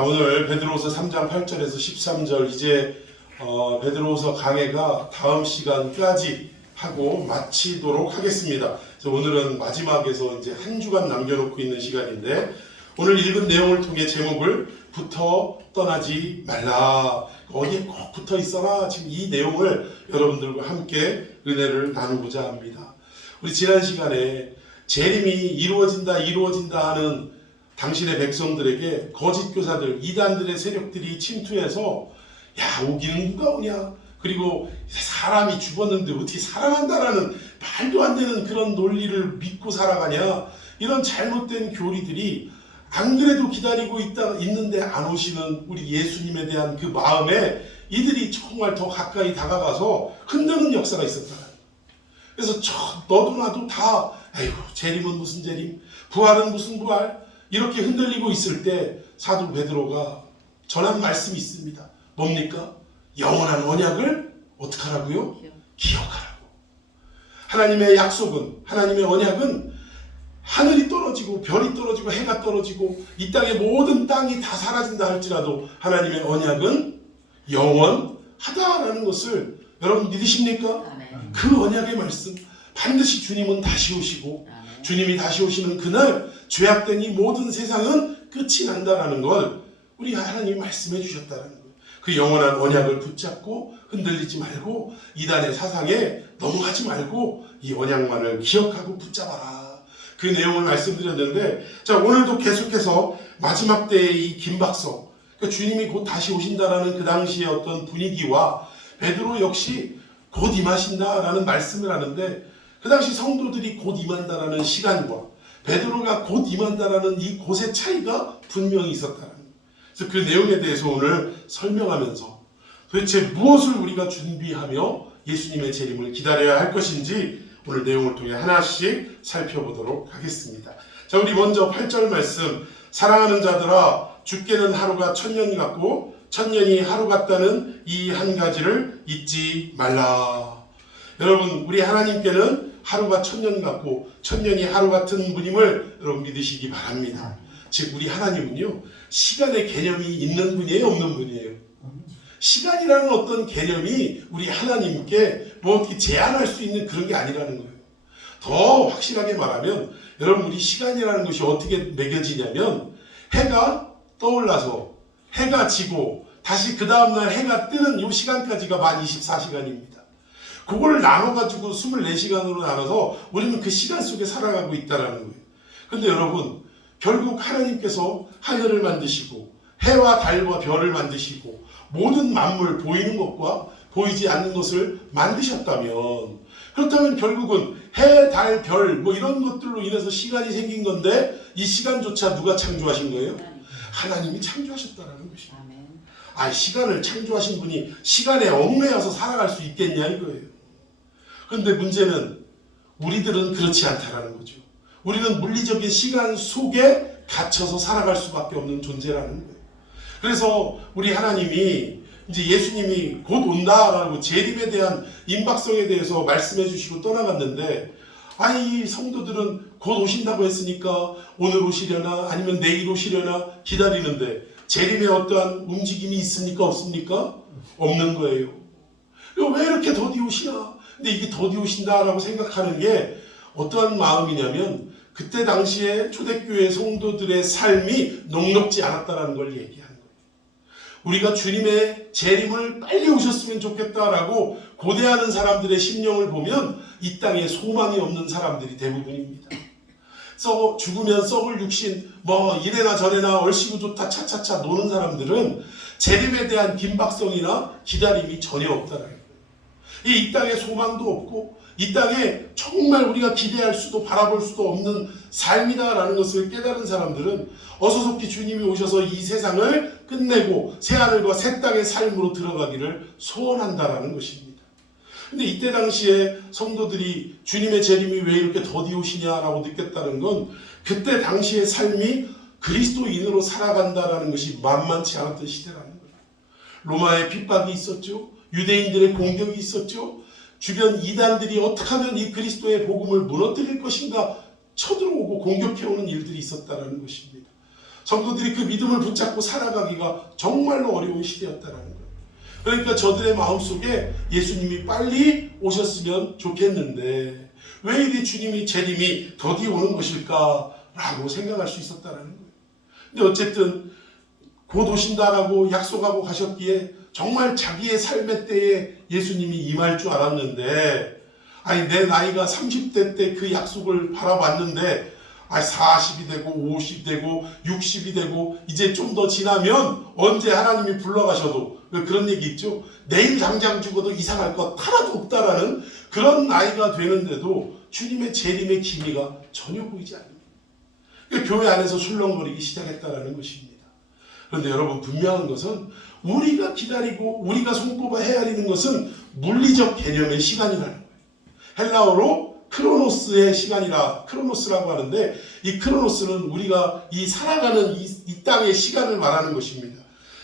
오늘 베드로후서 3장 8절에서 13절 이제 베드로후서 강해가 다음 시간까지 하고 마치도록 하겠습니다. 오늘은 마지막에서 이제 한 주간 남겨놓고 있는 시간인데 오늘 읽은 내용을 통해 제목을 붙어 떠나지 말라. 어디에 꼭 붙어 있어라. 지금 이 내용을 여러분들과 함께 은혜를 나누고자 합니다. 우리 지난 시간에 재림이 이루어진다 하는 당신의 백성들에게 거짓 교사들, 이단들의 세력들이 침투해서 야, 오기는 누가 오냐? 그리고 사람이 죽었는데 어떻게 살아난다라는 말도 안 되는 그런 논리를 믿고 살아가냐? 이런 잘못된 교리들이 안 그래도 기다리고 있는데 안 오시는 우리 예수님에 대한 그 마음에 이들이 정말 더 가까이 다가가서 흔드는 역사가 있었다. 그래서 너도 나도 다 아이고 재림은 무슨 재림, 부활은 무슨 부활, 이렇게 흔들리고 있을 때 사도 베드로가 전한 말씀이 있습니다. 뭡니까? 영원한 언약을 어떻게 하라고요? 기억하라고. 하나님의 약속은, 하나님의 언약은 하늘이 떨어지고 별이 떨어지고 해가 떨어지고 이 땅의 모든 땅이 다 사라진다 할지라도 하나님의 언약은 영원하다라는 것을 여러분 믿으십니까? 아멘. 그 언약의 말씀, 반드시 주님은 다시 오시고 아멘. 주님이 다시 오시는 그날 죄악된 이 모든 세상은 끝이 난다라는 걸 우리 하나님이 말씀해 주셨다는 거예요. 그 영원한 언약을 붙잡고 흔들리지 말고 이단의 사상에 넘어가지 말고 이 언약만을 기억하고 붙잡아라. 그 내용을 말씀드렸는데, 자, 오늘도 계속해서 마지막 때의 이 긴박성, 그러니까 주님이 곧 다시 오신다라는 그 당시의 어떤 분위기와 베드로 역시 곧 임하신다라는 말씀을 하는데, 그 당시 성도들이 곧 임한다라는 시간과 베드로가 곧 임한다라는 이 곳의 차이가 분명히 있었다는 거예요. 그래서 그 내용에 대해서 오늘 설명하면서 도대체 무엇을 우리가 준비하며 예수님의 재림을 기다려야 할 것인지 오늘 내용을 통해 하나씩 살펴보도록 하겠습니다. 자, 우리 먼저 8절 말씀, 사랑하는 자들아 죽게는 하루가 천년 같고 천년이 하루 같다는 이 한 가지를 잊지 말라. 여러분, 우리 하나님께는 하루가 천년 같고 천년이 하루 같은 분임을 여러분 믿으시기 바랍니다. 즉 우리 하나님은요, 시간의 개념이 있는 분이에요, 없는 분이에요? 시간이라는 어떤 개념이 우리 하나님께 뭐 어떻게 제한할 수 있는 그런 게 아니라는 거예요. 더 확실하게 말하면 여러분, 우리 시간이라는 것이 어떻게 매겨지냐면 해가 떠올라서 해가 지고 다시 그 다음날 해가 뜨는 이 시간까지가 만 24시간입니다. 그걸 나눠가지고 24시간으로 나눠서 우리는 그 시간 속에 살아가고 있다는 거예요. 그런데 여러분, 결국 하나님께서 하늘을 만드시고 해와 달과 별을 만드시고 모든 만물, 보이는 것과 보이지 않는 것을 만드셨다면, 그렇다면 결국은 해, 달, 별 뭐 이런 것들로 인해서 시간이 생긴 건데 이 시간조차 누가 창조하신 거예요? 하나님이 창조하셨다는 것입니다. 시간을 창조하신 분이 시간에 얽매여서 살아갈 수 있겠냐 이거예요. 그런데 문제는 우리들은 그렇지 않다라는 거죠. 우리는 물리적인 시간 속에 갇혀서 살아갈 수밖에 없는 존재라는 거예요. 그래서 우리 하나님이 이제 예수님이 곧 온다라고 재림에 대한 임박성에 대해서 말씀해 주시고 떠나갔는데, 이 성도들은 곧 오신다고 했으니까 오늘 오시려나 아니면 내일 오시려나 기다리는데 재림에 어떠한 움직임이 있습니까? 없습니까? 없는 거예요. 왜 이렇게 더디 오시나? 근데 이게 더디 오신다라고 생각하는 게 어떠한 마음이냐면 그때 당시에 초대교회 성도들의 삶이 녹록지 않았다라는 걸 얘기하는 거예요. 우리가 주님의 재림을 빨리 오셨으면 좋겠다라고 고대하는 사람들의 심령을 보면 이 땅에 소망이 없는 사람들이 대부분입니다. 죽으면 썩을 육신, 뭐 이래나 저래나 얼씨구 좋다 차차차 노는 사람들은 재림에 대한 긴박성이나 기다림이 전혀 없다는 거예요. 이 땅에 소망도 없고 이 땅에 정말 우리가 기대할 수도 바라볼 수도 없는 삶이다라는 것을 깨달은 사람들은 어서속히 주님이 오셔서 이 세상을 끝내고 새하늘과 새 땅의 삶으로 들어가기를 소원한다라는 것입니다. 근데 이때 당시에 성도들이 주님의 재림이 왜 이렇게 더디 오시냐라고 느꼈다는 건 그때 당시의 삶이 그리스도인으로 살아간다라는 것이 만만치 않았던 시대라는 거예요. 로마의 핍박이 있었죠. 유대인들의 공격이 있었죠. 주변 이단들이 어떻게 하면 이 그리스도의 복음을 무너뜨릴 것인가 쳐들어오고 공격해오는 일들이 있었다는 것입니다. 성도들이 그 믿음을 붙잡고 살아가기가 정말로 어려운 시대였다는 거예요. 그러니까 저들의 마음속에 예수님이 빨리 오셨으면 좋겠는데 왜 이리 주님이 재림이 더디 오는 것일까 라고 생각할 수 있었다는 거예요. 근데 어쨌든 곧 오신다라고 약속하고 가셨기에 정말 자기의 삶의 때에 예수님이 임할 줄 알았는데, 아니 내 나이가 30대 때 그 약속을 바라봤는데 40이 되고 50이 되고 60이 되고 이제 좀 더 지나면 언제 하나님이 불러가셔도, 그런 얘기 있죠. 내일 당장 죽어도 이상할 것 하나도 없다라는 그런 나이가 되는데도 주님의 재림의 기미가 전혀 보이지 않습니다. 그러니까 교회 안에서 술렁거리기 시작했다라는 것입니다. 그런데 여러분, 분명한 것은 우리가 기다리고 우리가 손꼽아 헤아리는 것은 물리적 개념의 시간이라는 거예요. 헬라어로 크로노스의 시간이라 크로노스라고 하는데, 이 크로노스는 우리가 이 살아가는 이 땅의 시간을 말하는 것입니다.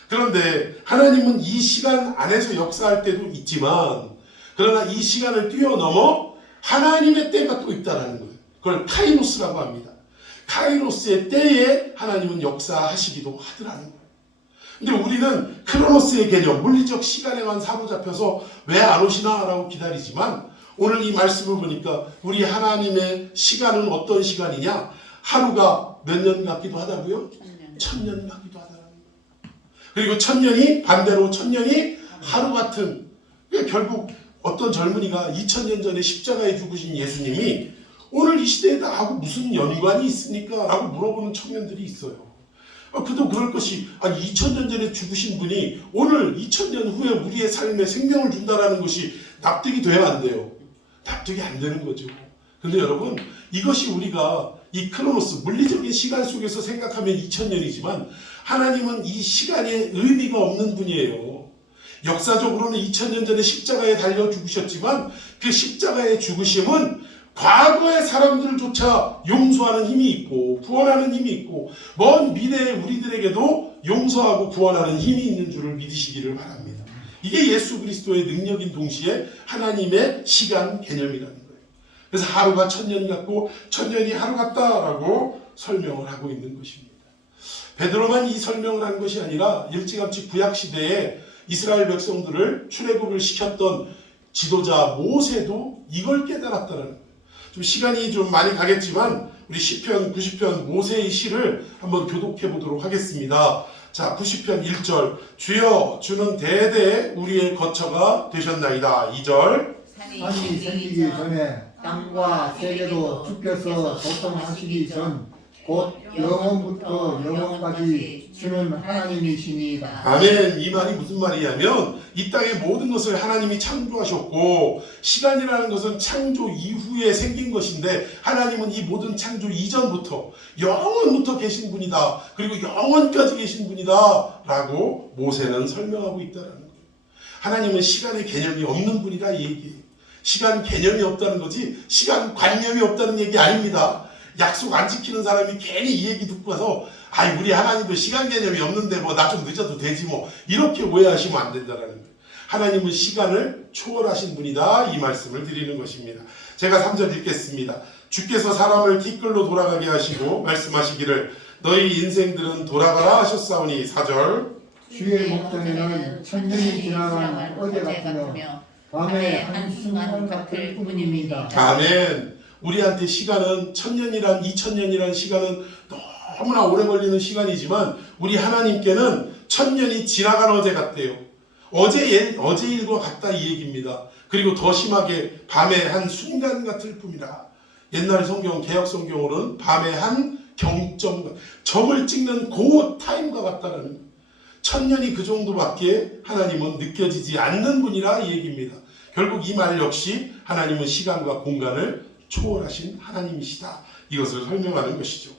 그런데 하나님은 이 시간 안에서 역사할 때도 있지만, 그러나 이 시간을 뛰어넘어 하나님의 때가 또 있다는 거예요. 그걸 카이노스라고 합니다. 카이노스의 때에 하나님은 역사하시기도 하더라는 거예요. 근데 우리는 크로노스의 개념, 물리적 시간에만 사로잡혀서 왜 안 오시나 라고 기다리지만, 오늘 이 말씀을 보니까 우리 하나님의 시간은 어떤 시간이냐? 하루가 몇 년 같기도 하다고요? 1000년 같기도 하다는 거예요. 그리고 1000년이 반대로 1000년이 하루 같은, 결국 어떤 젊은이가 2000년 전에 십자가에 죽으신 예수님이 오늘 이 시대에 나하고 무슨 연관이 있습니까? 라고 물어보는 청년들이 있어요. 그도 그럴 것이, 아니 2000년 전에 죽으신 분이 오늘 2000년 후에 우리의 삶에 생명을 준다라는 것이 납득이 돼야 안 돼요. 납득이 안 되는 거죠. 근데 여러분, 이것이 우리가 이 크로노스, 물리적인 시간 속에서 생각하면 2000년이지만 하나님은 이 시간에 의미가 없는 분이에요. 역사적으로는 2000년 전에 십자가에 달려 죽으셨지만 그 십자가의 죽으심은 과거의 사람들조차 용서하는 힘이 있고 구원하는 힘이 있고 먼 미래의 우리들에게도 용서하고 구원하는 힘이 있는 줄을 믿으시기를 바랍니다. 이게 예수 그리스도의 능력인 동시에 하나님의 시간 개념이라는 거예요. 그래서 하루가 1000년 같고 1000년이 하루 같다라고 설명을 하고 있는 것입니다. 베드로만 이 설명을 한 것이 아니라 일찌감치 구약시대에 이스라엘 백성들을 출애굽을 시켰던 지도자 모세도 이걸 깨달았다는 거예요. 좀 시간이 좀 많이 가겠지만 우리 시편 90편 모세의 시를 한번 교독해 보도록 하겠습니다. 자, 90편 1절, 주여 주는 대대 우리의 거처가 되셨나이다. 2절, 산이 생기기 전에 땅과 세계도 주께서 조성하시기 전 곧 영원부터 영원까지 주는 하나님이시니이다. 아멘. 이 말이 무슨 말이냐면 이 땅의 모든 것을 하나님이 창조하셨고 시간이라는 것은 창조 이후에 생긴 것인데 하나님은 이 모든 창조 이전부터 영원부터 계신 분이다. 그리고 영원까지 계신 분이다 라고 모세는 설명하고 있다는 거예요. 하나님은 시간의 개념이 없는 분이다 이 얘기예요. 시간 개념이 없다는 거지 시간 관념이 없다는 얘기 아닙니다. 약속 안 지키는 사람이 괜히 이 얘기 듣고 와서 아이 우리 하나님도 시간 개념이 없는데 뭐 나 좀 늦어도 되지 뭐 이렇게 오해하시면 안 된다는 거예요. 하나님은 시간을 초월하신 분이다 이 말씀을 드리는 것입니다. 제가 3절 읽겠습니다. 주께서 사람을 티끌로 돌아가게 하시고 말씀하시기를 너희 인생들은 돌아가라 하셨사오니. 4절, 주의 목전에는 천년이 지나간 어제 같으며 밤의 한순간 같을 뿐입니다. 아멘. 우리한테 시간은 1000년이란 2000년이란 시간은 너무나 오래 걸리는 시간이지만 우리 하나님께는 1000년이 지나간 어제 같대요. 어제 일과 같다 이 얘기입니다. 그리고 더 심하게 밤의 한 순간 같을 뿐이라. 옛날 성경 개역 성경으로는 밤의 한 경점, 점을 찍는 그 타임과 같다는 거예요. 1000년이 그 정도밖에 하나님은 느껴지지 않는 분이라 이 얘기입니다. 결국 이 말 역시 하나님은 시간과 공간을 초월하신 하나님이시다. 이것을 설명하는 것이죠.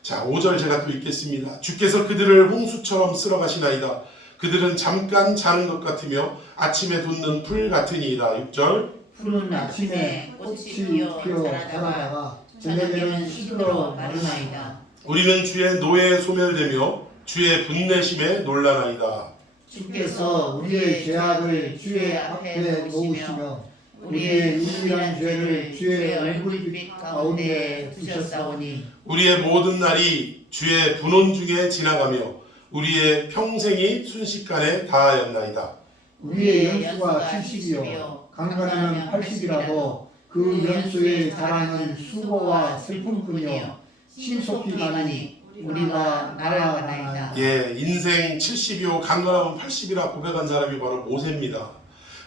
자, 5절 제가 또 읽겠습니다. 주께서 그들을 홍수처럼 쓸어가시나이다. 그들은 잠깐 자는 것 같으며 아침에 돋는 풀 같으니이다. 6절, 푸른 아침에 꽃이 피어 자라다가 저녁에는 시들어 마르나이다. 우리는 주의 노예에 소멸되며 주의 분내심에 놀라나이다. 주께서 우리의 죄악을 주의 앞에 놓으시며 우리의 은밀한 죄를 주의 얼굴빛 가운데 두셨사오니 우리의 모든 날이 주의 분원 중에 지나가며 우리의 평생이 순식간에 다하였나이다. 우리의 연수가 70이요 강건하면 80이라도 그 연수의 자랑은 수고와 슬픔뿐이요 신속히 가니 우리가 날아가나이다. 예, 인생 70이요 강건하면 80이라 고백한 사람이 바로 모세입니다.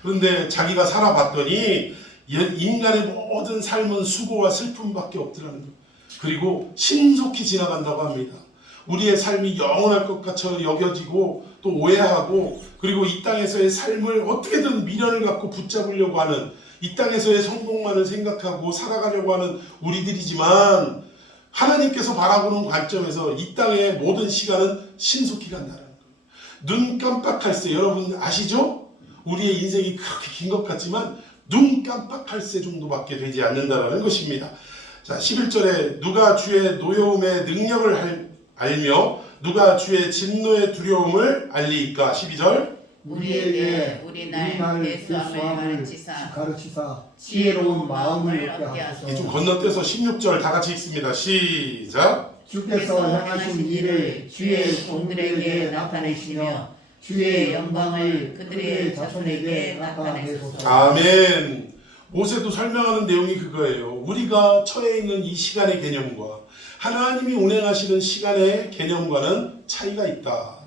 그런데 자기가 살아봤더니 인간의 모든 삶은 수고와 슬픔밖에 없더라는 거예요. 그리고 신속히 지나간다고 합니다. 우리의 삶이 영원할 것 같이 여겨지고 또 오해하고 그리고 이 땅에서의 삶을 어떻게든 미련을 갖고 붙잡으려고 하는 이 땅에서의 성공만을 생각하고 살아가려고 하는 우리들이지만 하나님께서 바라보는 관점에서 이 땅의 모든 시간은 신속히 간다는 거예요. 눈 깜빡할 새 여러분 아시죠? 우리의 인생이 그렇게 긴 것 같지만 눈 깜빡할 새 정도밖에 되지 않는다는 것입니다. 자, 11절에 누가 주의 노여움의 능력을 알며 누가 주의 진노의 두려움을 알리이까? 12절 우리에게 우리 날 대수함을 가르치사 지혜로운 마음을 얻게 하소서. 좀 건너뛰어서 16절 다 같이 읽습니다. 시작. 주께서 행하신 일을 주의 종들에게 나타내시며 주의 영광을 그들의 자손에게 나타내소서. 아멘. 모세도 설명하는 내용이 그거예요. 우리가 처해 있는 이 시간의 개념과 하나님이 운행하시는 시간의 개념과는 차이가 있다.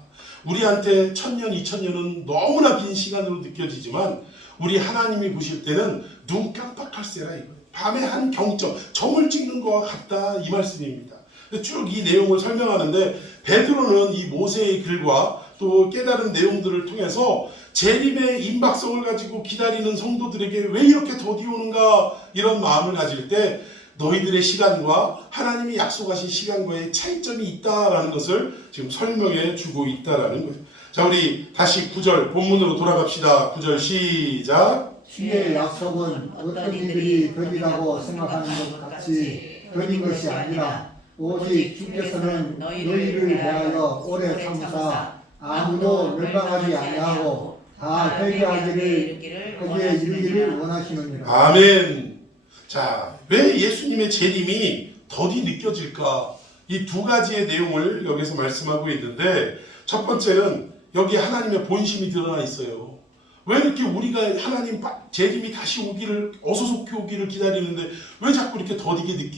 우리한테 1000년, 2000년은 너무나 긴 시간으로 느껴지지만 우리 하나님이 보실 때는 눈 깜빡할 새라 이거예요. 밤에 한 경점, 점을 찍는 것과 같다 이 말씀입니다. 쭉 이 내용을 설명하는데 베드로는 이 모세의 글과 또 깨달은 내용들을 통해서 재림의 임박성을 가지고 기다리는 성도들에게 왜 이렇게 더디 오는가 이런 마음을 가질 때 너희들의 시간과 하나님이 약속하신 시간과의 차이점이 있다라는 것을 지금 설명해 주고 있다라는 거죠. 자, 우리 다시 9절 본문으로 돌아갑시다. 9절 시작. 주의 약속은 어떤 이들이 더디다고 생각하는 것 같이 더딘 것이 아니라 오직 주께서는 너희를 위하여 오래 참으사 아무도 멸망하지 아니하고 다 회개하기를 거기에 이르기를 원하시느니라. 아멘. 자, 왜 예수님의 재림이 더디 느껴질까? 이 두 가지의 내용을 여기서 말씀하고 있는데 첫 번째는 여기 하나님의 본심이 드러나 있어요. 왜 이렇게 우리가 하나님 재림이 다시 오기를 어서속히 오기를 기다리는데 왜 자꾸 이렇게 더디게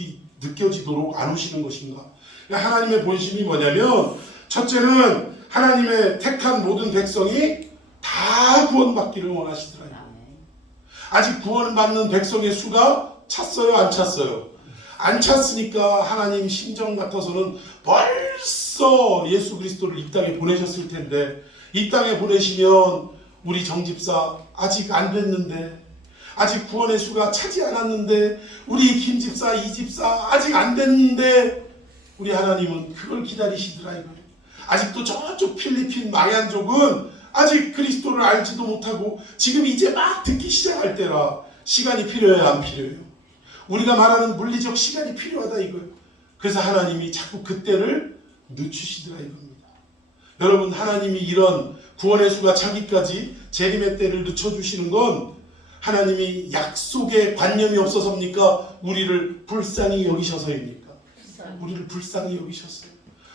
느껴지도록 안 오시는 것인가? 하나님의 본심이 뭐냐면 첫째는 하나님의 택한 모든 백성이 다 구원받기를 원하시더라고요. 아직 구원받는 백성의 수가 찼어요? 안 찼어요? 안 찼으니까 하나님 심정 같아서는 벌써 예수 그리스도를 이 땅에 보내셨을 텐데 이 땅에 보내시면 우리 정집사 아직 안 됐는데 아직 구원의 수가 차지 않았는데 우리 김집사 이집사 아직 안 됐는데 우리 하나님은 그걸 기다리시더라 이거예요. 아직도 저쪽 필리핀 마얀족은 아직 그리스도를 알지도 못하고 지금 이제 막 듣기 시작할 때라 시간이 필요해요? 안 필요해요? 우리가 말하는 물리적 시간이 필요하다 이거예요. 그래서 하나님이 자꾸 그때를 늦추시더라 이겁니다. 여러분 하나님이 이런 구원의 수가 차기까지 재림의 때를 늦춰주시는 건 하나님이 약속에 관념이 없어서입니까? 우리를 불쌍히 여기셔서입니까? 우리를 불쌍히 여기셨어요.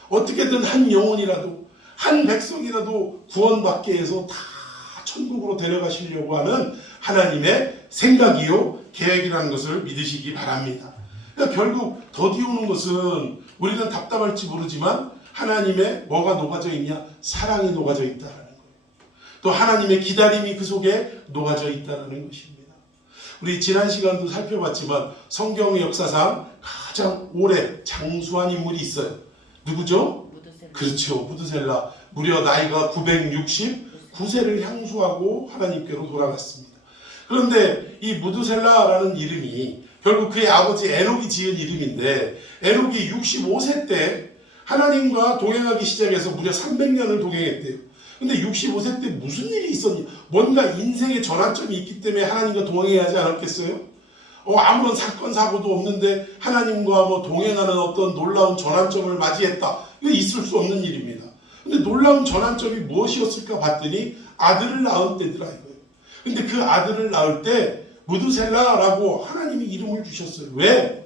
어떻게든 한 영혼이라도 한 백성이라도 구원받게 해서 다 천국으로 데려가시려고 하는 하나님의 생각이요 계획이라는 것을 믿으시기 바랍니다. 그러니까 결국 더디 오는 것은 우리는 답답할지 모르지만 하나님의 뭐가 녹아져 있냐? 사랑이 녹아져 있다는 거예요. 또 하나님의 기다림이 그 속에 녹아져 있다는 것입니다. 우리 지난 시간도 살펴봤지만 성경 역사상 가장 오래 장수한 인물이 있어요. 누구죠? 그렇죠. 무드셀라. 무려 나이가 969세를 향수하고 하나님께로 돌아갔습니다. 그런데 이 무드셀라라는 이름이 결국 그의 아버지 에녹이 지은 이름인데 에녹이 65세 때 하나님과 동행하기 시작해서 무려 300년을 동행했대요. 근데 65세 때 무슨 일이 있었냐? 뭔가 인생의 전환점이 있기 때문에 하나님과 동행해야 하지 않았겠어요? 아무런 사건 사고도 없는데 하나님과 동행하는 어떤 놀라운 전환점을 맞이했다. 이거 있을 수 없는 일입니다. 근데 놀라운 전환점이 무엇이었을까 봤더니 아들을 낳은 때더라 이거예요. 근데 그 아들을 낳을 때 무드셀라라고 하나님이 이름을 주셨어요. 왜?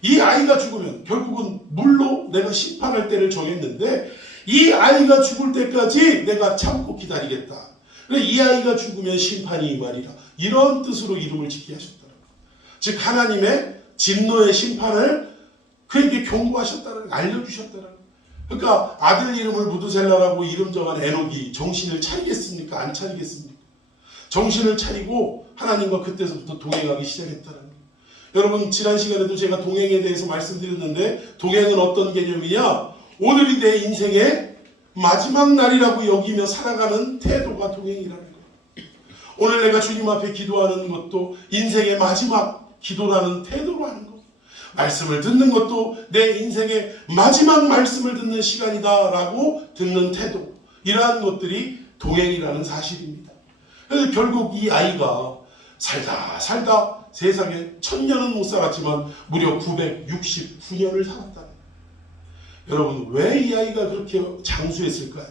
이 아이가 죽으면 결국은 물로 내가 심판할 때를 정했는데 이 아이가 죽을 때까지 내가 참고 기다리겠다. 그래, 이 아이가 죽으면 심판이 임하리라. 이런 뜻으로 이름을 짓게 하셨더라고요. 즉 하나님의 진노의 심판을 그에게 경고하셨다는, 알려주셨다는. 그러니까 아들 이름을 무드셀라라고 이름 정한 에녹이 정신을 차리겠습니까? 안 차리겠습니까? 정신을 차리고 하나님과 그때서부터 동행하기 시작했다는 거예요. 여러분, 지난 시간에도 제가 동행에 대해서 말씀드렸는데, 동행은 어떤 개념이냐? 오늘이 내 인생의 마지막 날이라고 여기며 살아가는 태도가 동행이라는 거예요. 오늘 내가 주님 앞에 기도하는 것도 인생의 마지막 기도라는 태도로 하는 거예요. 말씀을 듣는 것도 내 인생의 마지막 말씀을 듣는 시간이다라고 듣는 태도, 이러한 것들이 동행이라는 사실입니다. 그래서 결국 이 아이가 살다 세상에 1000년은 못 살았지만 무려 969년을 살았다는 거예요. 여러분, 왜 이 아이가 그렇게 장수했을까요?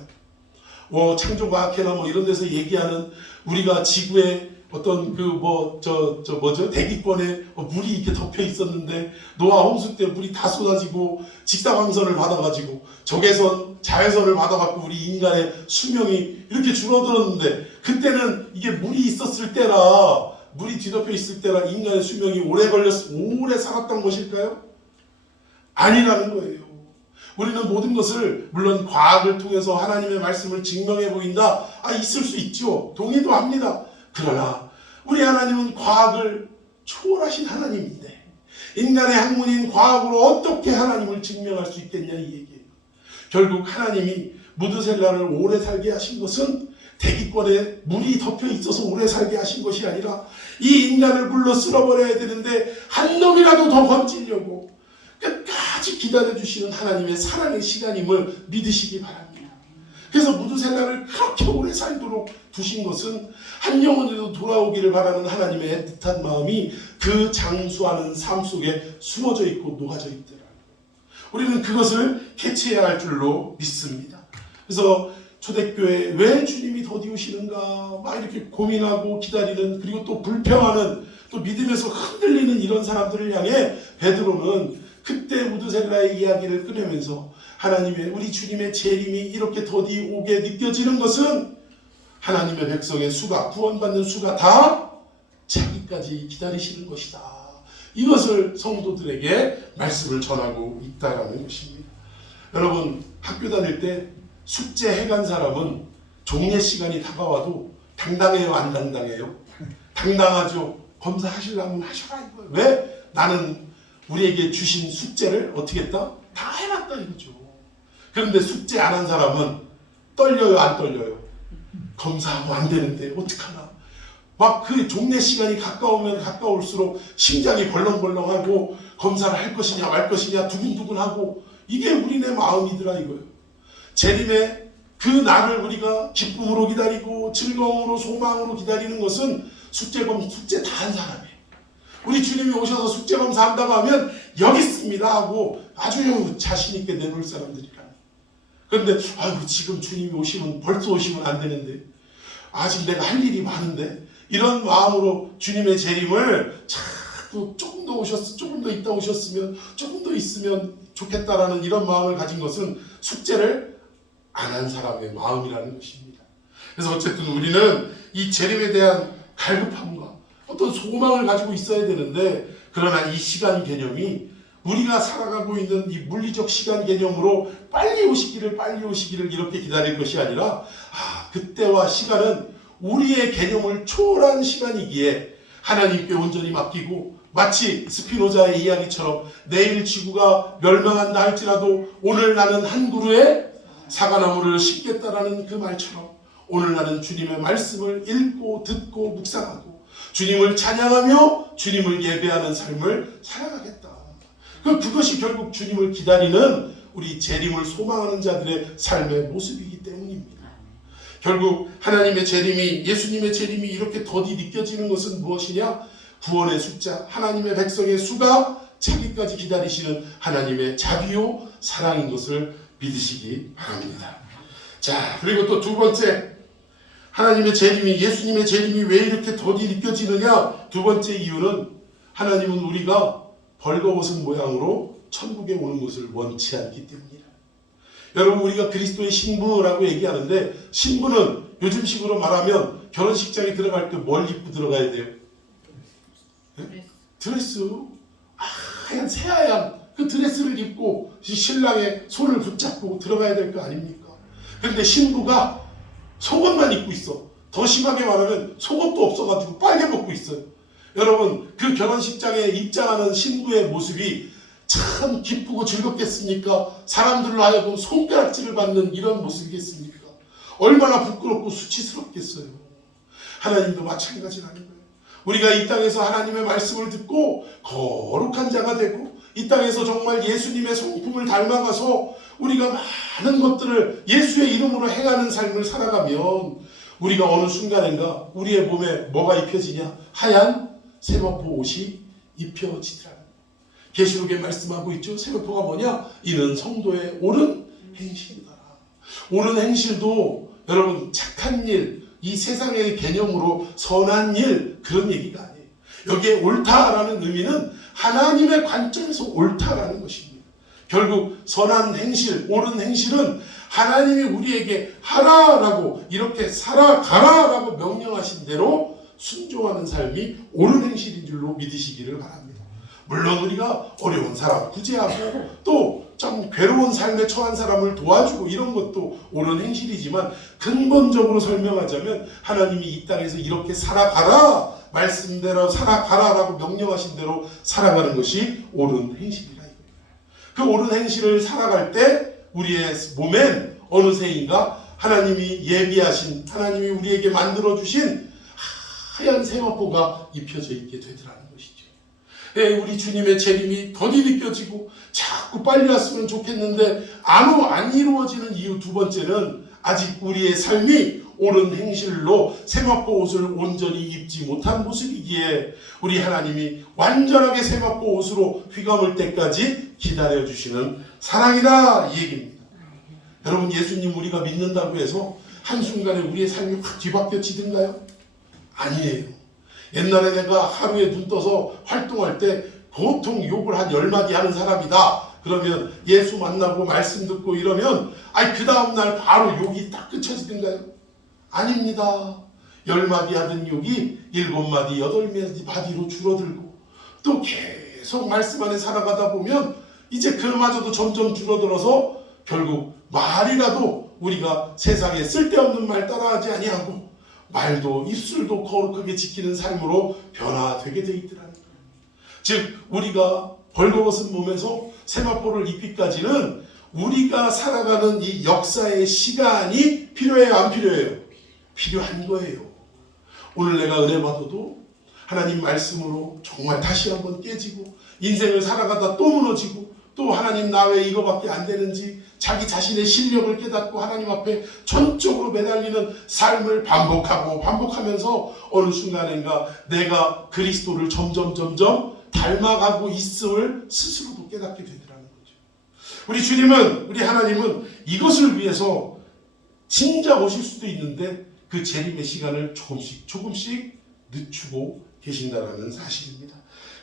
창조과학회나 이런 데서 얘기하는 우리가 지구에 어떤 대기권에 물이 이렇게 덮여 있었는데 노아 홍수 때 물이 다 쏟아지고 직사광선을 받아가지고 적외선, 자외선을 받아갖고 우리 인간의 수명이 이렇게 줄어들었는데, 그때는 이게 물이 있었을 때라, 물이 뒤덮여 있을 때라 인간의 수명이 오래 살았던 것일까요? 아니라는 거예요. 우리는 모든 것을 물론 과학을 통해서 하나님의 말씀을 증명해 보인다. 있을 수 있죠. 동의도 합니다. 그러나 우리 하나님은 과학을 초월하신 하나님인데 인간의 학문인 과학으로 어떻게 하나님을 증명할 수 있겠냐, 이 얘기예요. 결국 하나님이 무드셀라를 오래 살게 하신 것은 대기권에 물이 덮여 있어서 오래 살게 하신 것이 아니라 이 인간을 물로 쓸어버려야 되는데 한 놈이라도 더 건지려고 끝까지 기다려주시는 하나님의 사랑의 시간임을 믿으시기 바랍니다. 그래서 무드셀라를 그렇게 오래 살도록 두신 것은 한 영혼에도 돌아오기를 바라는 하나님의 애틋한 마음이 그 장수하는 삶 속에 숨어져 있고 녹아져 있더라. 우리는 그것을 캐치해야 할 줄로 믿습니다. 그래서 초대교회에 왜 주님이 더디우시는가 막 이렇게 고민하고 기다리는, 그리고 또 불평하는, 또 믿음에서 흔들리는 이런 사람들을 향해 베드로는 그때 무드셀라의 이야기를 꺼내면서 하나님의, 우리 주님의 재림이 이렇게 더디 오게 느껴지는 것은 하나님의 백성의 수가, 구원받는 수가 다 자기까지 기다리시는 것이다. 이것을 성도들에게 말씀을 전하고 있다라는 것입니다. 여러분, 학교 다닐 때 숙제 해간 사람은 종례 시간이 다가와도 당당해요, 안 당당해요? 당당하죠. 검사하시려면 하셔라 이거예요. 왜? 나는 우리에게 주신 숙제를 어떻게 했다? 다 해놨다 이거죠. 그런데 숙제 안 한 사람은 떨려요, 안 떨려요? 검사하면 안 되는데 어떡하나. 막 그 종례 시간이 가까우면 가까울수록 심장이 벌렁벌렁하고 검사를 할 것이냐 말 것이냐 두근두근하고, 이게 우리네 마음이더라 이거예요. 재림의 그 날을 우리가 기쁨으로 기다리고 즐거움으로 소망으로 기다리는 것은 숙제 다 한 사람이에요. 우리 주님이 오셔서 숙제 검사한다고 하면 여기 있습니다 하고 아주 자신 있게 내놓을 사람들이라. 그런데 지금 주님이 오시면, 벌써 오시면 안 되는데, 아직 내가 할 일이 많은데, 이런 마음으로 주님의 재림을 자꾸 조금 더 있다 오셨으면, 조금 더 있으면 좋겠다라는 이런 마음을 가진 것은 숙제를 안 한 사람의 마음이라는 것입니다. 그래서 어쨌든 우리는 이 재림에 대한 갈급함과 어떤 소망을 가지고 있어야 되는데, 그러나 이 시간 개념이 우리가 살아가고 있는 이 물리적 시간 개념으로 빨리 오시기를 이렇게 기다릴 것이 아니라, 그때와 시간은 우리의 개념을 초월한 시간이기에 하나님께 온전히 맡기고, 마치 스피노자의 이야기처럼 내일 지구가 멸망한다 할지라도 오늘 나는 한 그루의 사과나무를 심겠다라는 그 말처럼 오늘 나는 주님의 말씀을 읽고 듣고 묵상하고 주님을 찬양하며 주님을 예배하는 삶을 살아가겠다. 그것이 결국 주님을 기다리는 우리 재림을 소망하는 자들의 삶의 모습이기 때문입니다. 결국 하나님의 재림이, 예수님의 재림이 이렇게 더디 느껴지는 것은 무엇이냐? 구원의 숫자, 하나님의 백성의 수가 자기까지 기다리시는 하나님의 자비요 사랑인 것을 믿으시기 바랍니다. 자, 그리고 또 두 번째, 하나님의 재림이, 예수님의 재림이 왜 이렇게 더디 느껴지느냐? 두 번째 이유는 하나님은 우리가 벌거벗은 모양으로 천국에 오는 것을 원치 않기 때문이라. 여러분, 우리가 그리스도의 신부라고 얘기하는데, 신부는 요즘식으로 말하면 결혼식장에 들어갈 때 뭘 입고 들어가야 돼요? 드레스. 하얀 새하얀 그 드레스를 입고 신랑의 손을 붙잡고 들어가야 될 거 아닙니까? 그런데 신부가 속옷만 입고 있어. 더 심하게 말하면 속옷도 없어가지고 빨개 벗고 있어요. 여러분, 그 결혼식장에 입장하는 신부의 모습이 참 기쁘고 즐겁겠습니까? 사람들로 하여금 손가락질을 받는 이런 모습이겠습니까? 얼마나 부끄럽고 수치스럽겠어요. 하나님도 마찬가지라는 거예요. 우리가 이 땅에서 하나님의 말씀을 듣고 거룩한 자가 되고 이 땅에서 정말 예수님의 성품을 닮아가서 우리가 많은 것들을 예수의 이름으로 행하는 삶을 살아가면 우리가 어느 순간인가 우리의 몸에 뭐가 입혀지냐? 하얀 세마포 옷이 입혀지더라. 계시록에 말씀하고 있죠. 세마포가 뭐냐? 이는 성도의 옳은 행실이다. 옳은 행실도 여러분 착한 일, 이 세상의 개념으로 선한 일, 그런 얘기가 아니에요. 여기에 옳다라는 의미는 하나님의 관점에서 옳다라는 것입니다. 결국 선한 행실, 옳은 행실은 하나님이 우리에게 하라라고, 이렇게 살아가라라고 명령하신 대로 순종하는 삶이 옳은 행실인 줄로 믿으시기를 바랍니다. 물론 우리가 어려운 사람 구제하고 또 좀 괴로운 삶에 처한 사람을 도와주고 이런 것도 옳은 행실이지만, 근본적으로 설명하자면 하나님이 이 땅에서 이렇게 살아가라, 말씀대로 살아가라라고 명령하신 대로 살아가는 것이 옳은 행실이라. 그 옳은 행실을 살아갈 때 우리의 몸엔 어느새인가 하나님이 예비하신, 하나님이 우리에게 만들어주신 하얀 세마포가 입혀져 있게 되더라는 것이죠. 우리 주님의 재림이 더디 느껴지고 자꾸 빨리 왔으면 좋겠는데 안 이루어지는 이유 두 번째는 아직 우리의 삶이 옳은 행실로 세마포 옷을 온전히 입지 못한 모습이기에 우리 하나님이 완전하게 세마포 옷으로 휘감을 때까지 기다려주시는 사랑이다, 이 얘기입니다. 여러분, 예수님 우리가 믿는다고 해서 한순간에 우리의 삶이 확 뒤바뀌어지든가요? 아니에요. 옛날에 내가 하루에 눈 떠서 활동할 때 보통 욕을 한 10마디 하는 사람이다. 그러면 예수 만나고 말씀 듣고 이러면 그 다음날 바로 욕이 딱 그쳐지던가요? 아닙니다. 10마디 하던 욕이 7마디, 8마디로 줄어들고 또 계속 말씀 안에 살아가다 보면 이제 그마저도 점점 줄어들어서 결국 말이라도 우리가 세상에 쓸데없는 말 따라하지 아니하고 말도 입술도 거룩하게 지키는 삶으로 변화되게 돼 있더라는 거예요. 즉 우리가 벌거벗은 몸에서 세마포를 입기까지는 우리가 살아가는 이 역사의 시간이 필요해요, 안 필요해요? 필요한 거예요. 오늘 내가 은혜 받아도 하나님 말씀으로 정말 다시 한번 깨지고 인생을 살아가다 또 무너지고 또 하나님 나 왜 이거밖에 안 되는지 자기 자신의 실력을 깨닫고 하나님 앞에 전적으로 매달리는 삶을 반복하면서 어느 순간인가 내가 그리스도를 점점 닮아가고 있음을 스스로도 깨닫게 되더라는 거죠. 우리 주님은, 우리 하나님은 이것을 위해서 진작 오실 수도 있는데 그 재림의 시간을 조금씩 늦추고 계신다는 사실입니다.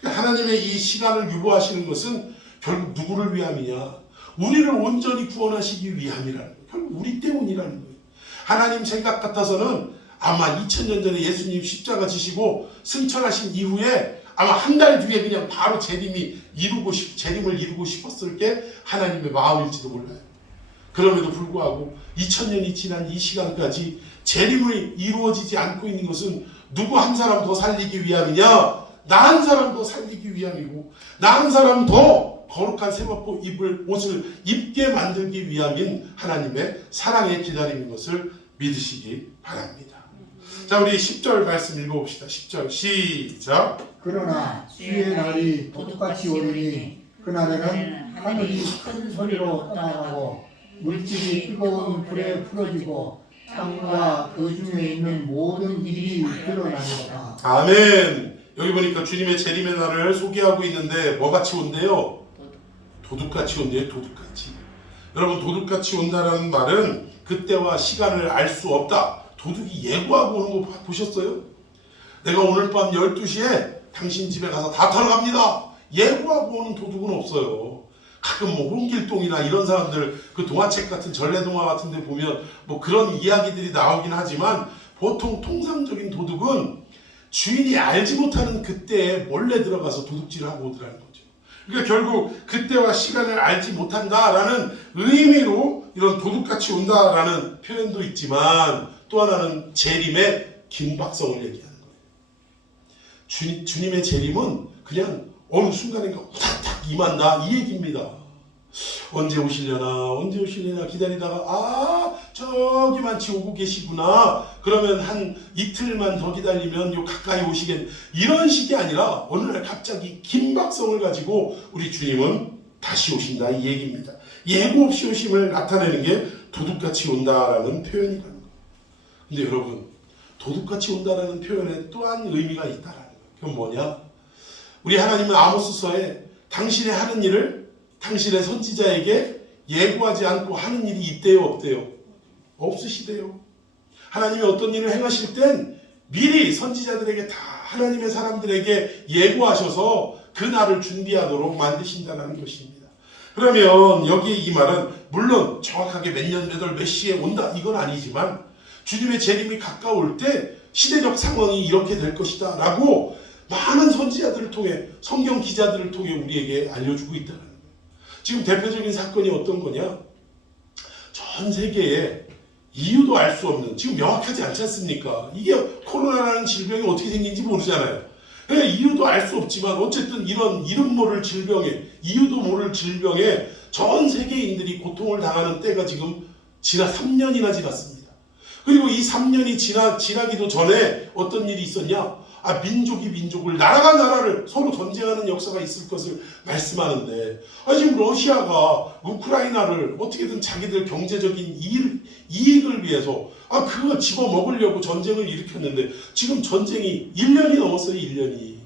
하나님의 이 시간을 유보하시는 것은 결국 누구를 위함이냐? 우리를 온전히 구원하시기 위함이라는 거예요. 결국 우리 때문이라는 거예요. 하나님 생각 같아서는 아마 2000년 전에 예수님 십자가 지시고 승천하신 이후에 아마 한 달 뒤에 그냥 바로 재림을 이루고 싶었을 게 하나님의 마음일지도 몰라요. 그럼에도 불구하고 2000년이 지난 이 시간까지 재림이 이루어지지 않고 있는 것은 누구 한 사람 더 살리기 위함이냐? 나 한 사람 더 살리기 위함이고 나 한 사람 더 거룩한 세마포 옷을 입게 만들기 위함인 하나님의 사랑의 기다림인 것을 믿으시기 바랍니다. 자, 우리 10절 말씀 읽어봅시다. 10절 시작. 그러나 주의 날이 도둑같이 오리니 그날에는 하늘이 큰 소리로 떠나가고 물질이 뜨거운 불에 풀어지고 땅과 그 중에 있는 모든 일이 드러나리로다. 아멘. 여기 보니까 주님의 재림의 날을 소개하고 있는데 뭐같이 온대요? 도둑같이 온대요. 도둑같이. 여러분, 도둑같이 온다라는 말은 그때와 시간을 알 수 없다, 도둑이 예고하고 오는 거 보셨어요? 내가 오늘 밤 12시에 당신 집에 가서 다 털어 갑니다. 예고하고 오는 도둑은 없어요. 가끔 뭐 홍길동이나 이런 사람들 그 동화책 같은 전래동화 같은 데 보면 뭐 그런 이야기들이 나오긴 하지만 보통 통상적인 도둑은 주인이 알지 못하는 그때에 몰래 들어가서 도둑질을 하고 오더라는 거죠. 그러니까 결국 그때와 시간을 알지 못한다라는 의미로 이런 도둑같이 온다라는 표현도 있지만 또 하나는 재림의 긴박성을 얘기하는 거예요. 주님의 재림은 그냥 어느 순간인가 후닥닥 임한다 이 얘기입니다. 언제 오시려나 기다리다가 저기만치 오고 계시구나. 그러면 한 이틀만 더 기다리면 요 가까이 오시겠네. 이런 식이 아니라 어느 날 갑자기 긴박성을 가지고 우리 주님은 다시 오신다 이 얘기입니다. 예고 없이 오심을 나타내는 게 도둑같이 온다라는 표현이라는 거예요. 근데 여러분 도둑같이 온다라는 표현에 또한 의미가 있다라는 거예요. 그건 뭐냐? 우리 하나님은 아모스서에 당신의 하는 일을 당신의 선지자에게 예고하지 않고 하는 일이 있대요 없대요? 없으시대요. 하나님이 어떤 일을 행하실 땐 미리 선지자들에게 다 하나님의 사람들에게 예고하셔서 그 날을 준비하도록 만드신다는 것입니다. 그러면 여기 이 말은 물론 정확하게 몇 년 몇 월 몇 시에 온다 이건 아니지만 주님의 재림이 가까울 때 시대적 상황이 이렇게 될 것이다 라고 많은 선지자들을 통해 성경 기자들을 통해 우리에게 알려주고 있다는 거예요. 지금 대표적인 사건이 어떤 거냐? 전 세계에 이유도 알 수 없는 지금 명확하지 않지 않습니까? 이게 코로나라는 질병이 어떻게 생긴지 모르잖아요. 이유도 알 수 없지만 어쨌든 이런 이름 모를 질병에 이유도 모를 질병에 전 세계인들이 고통을 당하는 때가 지금 3년이나 지났습니다. 그리고 이 3년이 지나기도 전에 어떤 일이 있었냐? 민족이 민족을 나라가 나라를 서로 전쟁하는 역사가 있을 것을 말씀하는데 지금 러시아가 우크라이나를 어떻게든 자기들 경제적인 이익을 위해서 그거 집어먹으려고 전쟁을 일으켰는데 지금 전쟁이 1년이 넘었어요. 1년이.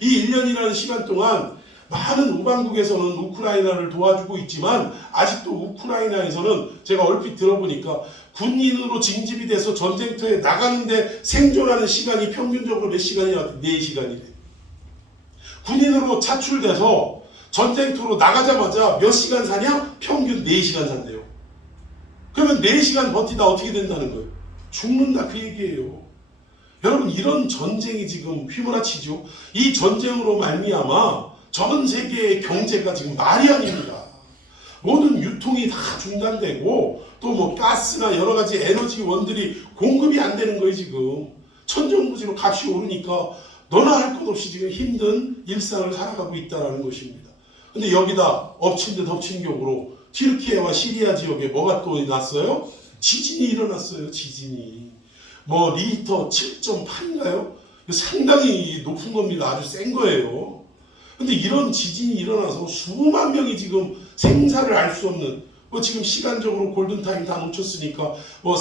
이 1년이라는 시간 동안 많은 우방국에서는 우크라이나를 도와주고 있지만 아직도 우크라이나에서는 제가 얼핏 들어보니까 군인으로 징집이 돼서 전쟁터에 나가는데 생존하는 시간이 평균적으로 몇 시간이나 4시간이래. 군인으로 차출돼서 전쟁터로 나가자마자 몇 시간 사냐? 평균 4시간 산대요. 그러면 4시간 버티다 어떻게 된다는 거예요? 죽는다 그 얘기예요. 여러분 이런 전쟁이 지금 휘몰아치죠. 이 전쟁으로 말미암아 전 세계의 경제가 지금 말이 아닙니다. 모든 유통이 다 중단되고 또 뭐 가스나 여러 가지 에너지원들이 공급이 안 되는 거예요 지금. 천정부지로 값이 오르니까 너나 할 것 없이 지금 힘든 일상을 살아가고 있다는 것입니다. 근데 여기다 엎친 데 덮친 격으로 튀르키예와 시리아 지역에 뭐가 또 났어요? 지진이 일어났어요. 지진이. 뭐 리히터 7.8인가요? 상당히 높은 겁니다. 아주 센 거예요. 근데 이런 지진이 일어나서 수만 명이 지금 생사를 알 수 없는 지금 시간적으로 골든타임 다 놓쳤으니까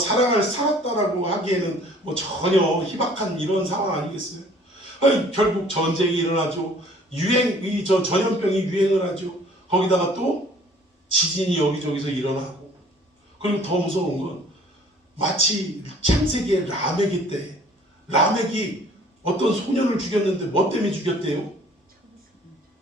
사랑을 살았다라고 하기에는 전혀 희박한 이런 상황 아니겠어요? 결국 전쟁이 일어나죠. 전염병이 유행을 하죠. 거기다가 또 지진이 여기저기서 일어나고 그리고 더 무서운 건 마치 창세기의 라멕이 때 라멕이 어떤 소년을 죽였는데 뭐 때문에 죽였대요?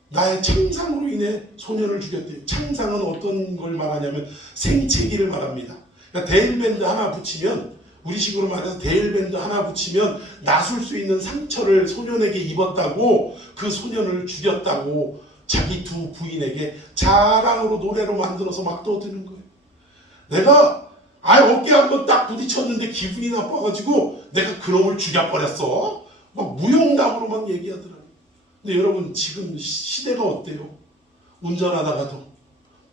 나의 창상으로 인해 소년을 죽였대요. 창상은 어떤 걸 말하냐면 생채기를 말합니다. 그러니까 데일밴드 하나 붙이면 우리식으로 말해서 데일밴드 하나 붙이면 나술 수 있는 상처를 소년에게 입었다고 그 소년을 죽였다고 자기 두 부인에게 자랑으로 노래로 만들어서 막 떠드는 거예요. 내가 어깨 한번 딱 부딪혔는데 기분이 나빠가지고 내가 그놈을 죽여버렸어. 막 무용담으로만 얘기하더라고요. 근데 여러분 지금 시대가 어때요? 운전하다가도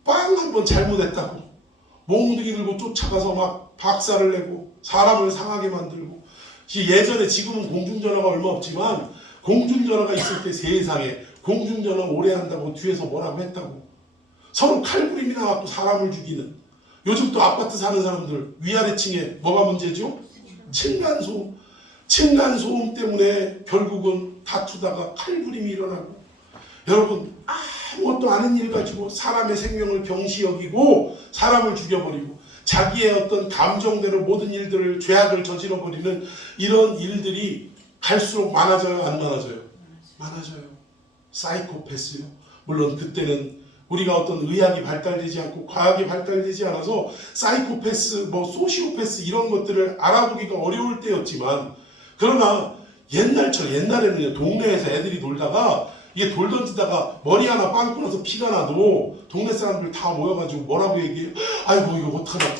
빵 한번 잘못했다고 몽둥이 들고 쫓아가서 막 박살을 내고 사람을 상하게 만들고 예전에 지금은 공중전화가 얼마 없지만 공중전화가 있을 때 세상에 공중전화 오래 한다고 뒤에서 뭐라고 했다고 서로 칼부림이 나갖고 사람을 죽이는 요즘 또 아파트 사는 사람들 위아래층에 뭐가 문제죠? 층간소음 때문에 결국은 다투다가 칼부림이 일어나고 여러분 아무것도 아닌 일 가지고 사람의 생명을 경시 여기고 사람을 죽여버리고 자기의 어떤 감정대로 모든 일들을 죄악을 저질러 버리는 이런 일들이 갈수록 많아져요, 안 많아져요? 많아져요. 사이코패스요. 물론 그때는 우리가 어떤 의학이 발달되지 않고 과학이 발달되지 않아서 사이코패스, 소시오패스 이런 것들을 알아보기가 어려울 때였지만, 그러나 옛날에는 동네에서 애들이 놀다가 이게 돌 던지다가 머리 하나 빵꾸 나서 피가 나도 동네 사람들 다 모여가지고 뭐라고 얘기해요? 아이고 이거 어떡하나.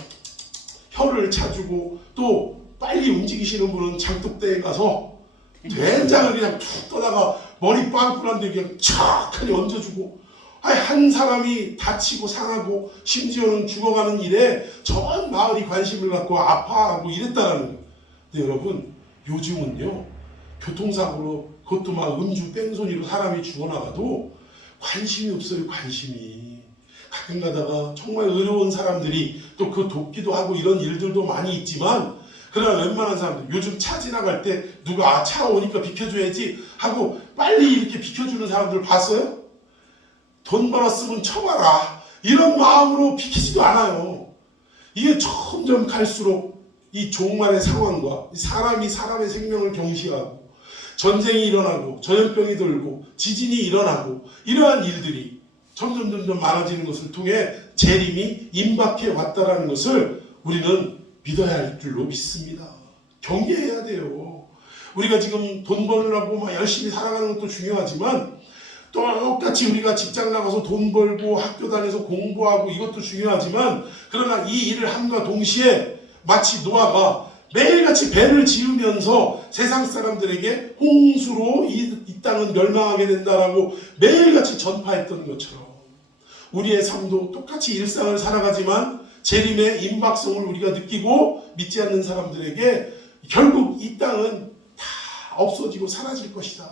혀를 차주고, 또 빨리 움직이시는 분은 장독대에 가서 된장을 그냥 툭 떠다가 머리 빵꾸 난데 그냥 착하니 얹어주고, 한 사람이 다치고 상하고 심지어는 죽어가는 일에 전 마을이 관심을 갖고 아파하고 이랬다라는 거예요. 근데 여러분, 요즘은요, 교통사고로, 그것도 막 음주 뺑소니로 사람이 죽어나가도 관심이 없어요. 관심이. 가끔 가다가 정말 어려운 사람들이 또 그 돕기도 하고 이런 일들도 많이 있지만, 그러나 웬만한 사람들, 요즘 차 지나갈 때 누가 차 오니까 비켜줘야지 하고 빨리 이렇게 비켜주는 사람들 봤어요? 돈 벌었으면 쳐봐라, 이런 마음으로 비키지도 않아요. 이게 점점 갈수록 이 종말의 상황과 사람이 사람의 생명을 경시하고 전쟁이 일어나고 전염병이 돌고 지진이 일어나고 이러한 일들이 점점 많아지는 것을 통해 재림이 임박해 왔다라는 것을 우리는 믿어야 할 줄로 믿습니다. 경계해야 돼요. 우리가 지금 돈 벌려고 막 열심히 살아가는 것도 중요하지만, 똑같이 우리가 직장 나가서 돈 벌고 학교 다녀서 공부하고 이것도 중요하지만, 그러나 이 일을 함과 동시에 마치 노아가 매일같이 배를 지으면서 세상 사람들에게 홍수로 이 땅은 멸망하게 된다라고 매일같이 전파했던 것처럼, 우리의 삶도 똑같이 일상을 살아가지만 재림의 임박성을 우리가 느끼고 믿지 않는 사람들에게 결국 이 땅은 다 없어지고 사라질 것이다.